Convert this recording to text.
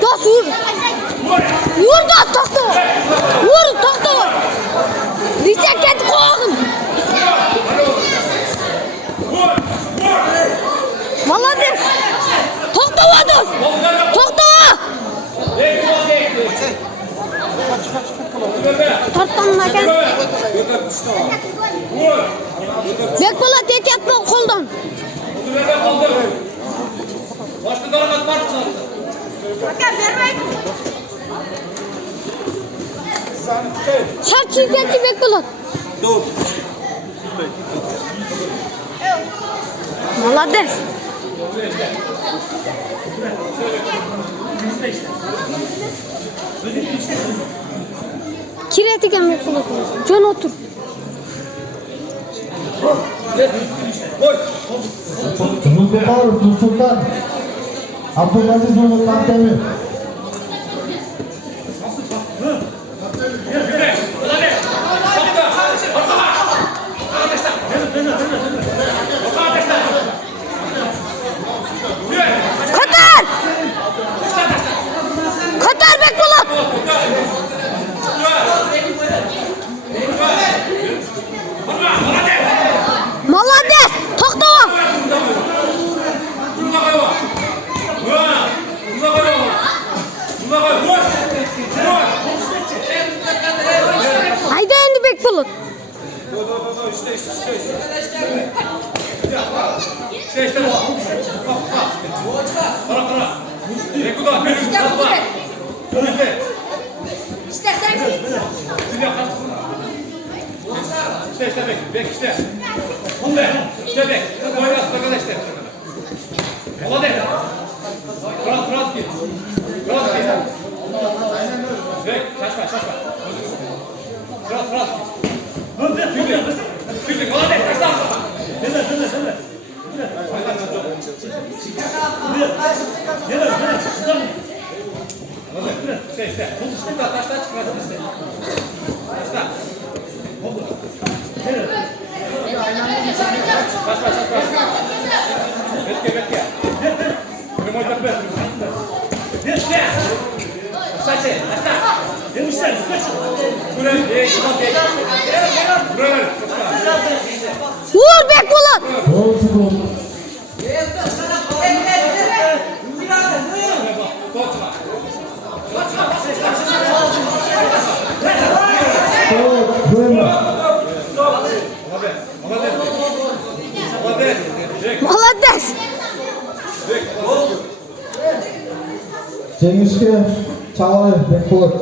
Dost vur. Vur dost tohta. Vur tohta vur. Richard ketib qo'yag'in. Молодец. Tohta vur dost. Tohta vur. Torttanmagan. Bekpo'lat etyapti qo'ldan. Boshqa daromad bor chiqdi. Aka bermaydi. Shart chempionchi Bekpo'lat. To'g'ri. Молодец. Kiretigan Bekpo'lat. Jon o'tir. Zulfiqor Nursulton Abdulaziz Nurmantemi Qatar! Qatar Bekpo'lat! Молодец! To'xta ol! Hayda endi Bekpo'lat. İşte bek işte. İşte bek. Koyuyorsun arkadaşlar. Молодец. Frans git. Frans git. Bek şaşma. Frans git. Tüydük. Молодец. Taştan. İşte. Taştan çıkmasın işte. Taştan. Bekle. Прямой ТП. Кстати, Vur Bekpo'lat. Молодец. Jengishga Chavoyev Bekpo'lat.